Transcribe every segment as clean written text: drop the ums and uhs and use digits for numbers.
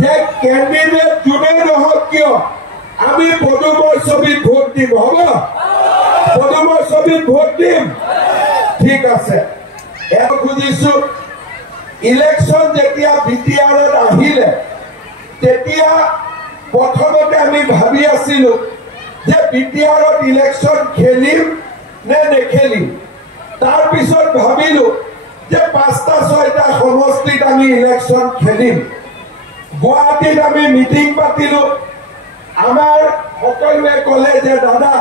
যে ক্যান্ডিডেট যোনে নহওক কিয় আমি পদুমৰ ছবিত ভোট দিম হ'ব পদুমৰ ছবিত ভোট দিম ঠিক আছে এও খুজিছো ইলেকশন যেতিয়া বিটিআৰত আহিলে তেতিয়া প্ৰথমতে আমি ভাবি আছিলো যে বিটিআৰত ইলেকশন খেলিম নে নেখেলিম তাৰ পিছত ভাবিলো যে 5টা 6টা সমষ্টিত আমি ইলেকশন খেলিম গুৱাহাটীত আমি মিটিং পাতিলো আমাৰ সকলোৱে ক'লে যে দাদা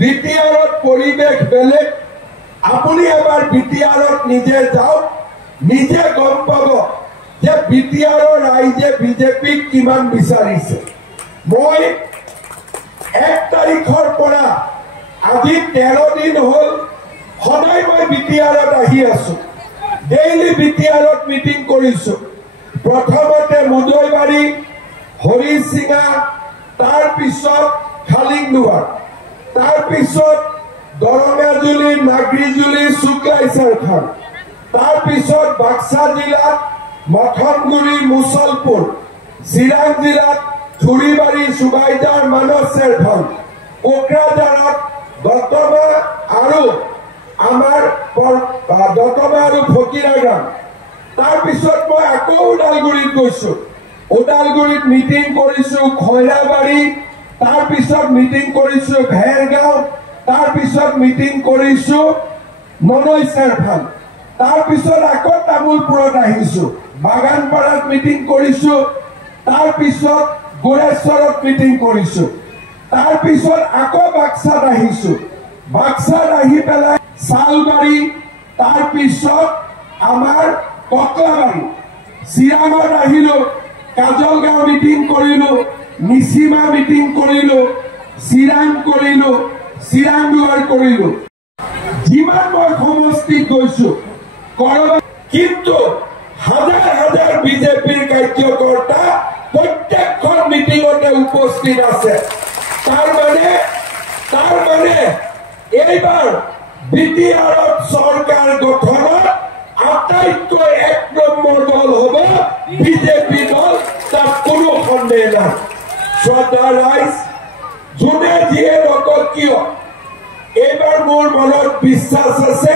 বিটিআৰত পৰিৱেশ বেলেগ আপুনি এবাৰ বিটিআৰত নিজে যাওক নিজে গম পাব যে বিটিআৰৰ ৰাইজে বিজেপিক কিমান বিচাৰিছে মই 1 তাৰিখৰ পৰা আজি 13 দিন হ'ল সদায় মই বিটিআৰত আহি আছো ডেইলি বিটিআৰত মিটিং কৰিছো প্ৰথমতে মুদৈবাৰী হৰিচিঙা তাৰ পিছত খালিংদুৱাৰ তাৰ পিছত দৰঙাজুলি নাগৰিজুলি শুক্লাইচাৰখান তাৰ পিছত বাক্সা জিলাত মথনগুৰি মুছলপুৰ চিৰাং জিলাত থুৰিবাৰী সুবাইজাৰ মানসেৰখান কোকৰাঝাৰত দতমা আৰু আমাৰ দতমা আৰু ফকিৰাগাম তাৰ পিছত মই আকৌ ওদালগুৰিত গৈছো ওদালগুৰিত মিটিং কৰিছো খৈৰাবাৰী তাৰ পিছত মিটিং কৰিছো ভেৰগাঁও তাৰ পিছত মিটিং কৰিছো মনৈচাৰখান তাৰ পিছত আকৌ তামুলপুৰত আহিছো বাগানপাৰাত মিটিং কৰিছো তাৰ পিছত গোৰেশ্বৰত মিটিং কৰিছো তাৰ পিছত আকৌ বাক্সাত আহিছো বাক্সাত আহি পেলাই সালবাৰী তাৰ পিছত আমাৰ ককলাবাৰী চিৰাঙত আহিলো কাজলগাঁও মিটিং কৰিলো নিচিমা মিটিং কৰিলো চিৰাং কৰিলো চিৰাংদুৱাৰ কৰিলো যিমান মই সমষ্টিত গৈছো কিন্তু হাজাৰ হাজাৰ বিজেপিৰ কাৰ্যকৰ্তা প্ৰত্যেকখন মিটিঙতে উপস্থিত আছে তাৰ মানে এইবাৰ বিটিআৰত চৰকাৰ গঠনত আটাইতকৈ 1 নম্বৰ দল হ'ব বিজেপি দল তাত কোনো সন্দেহ নাই শ্ৰদ্ধা ৰাইজ যোনে যিয়ে নকওক কিয় এইবাৰ মোৰ মনত বিশ্বাস আছে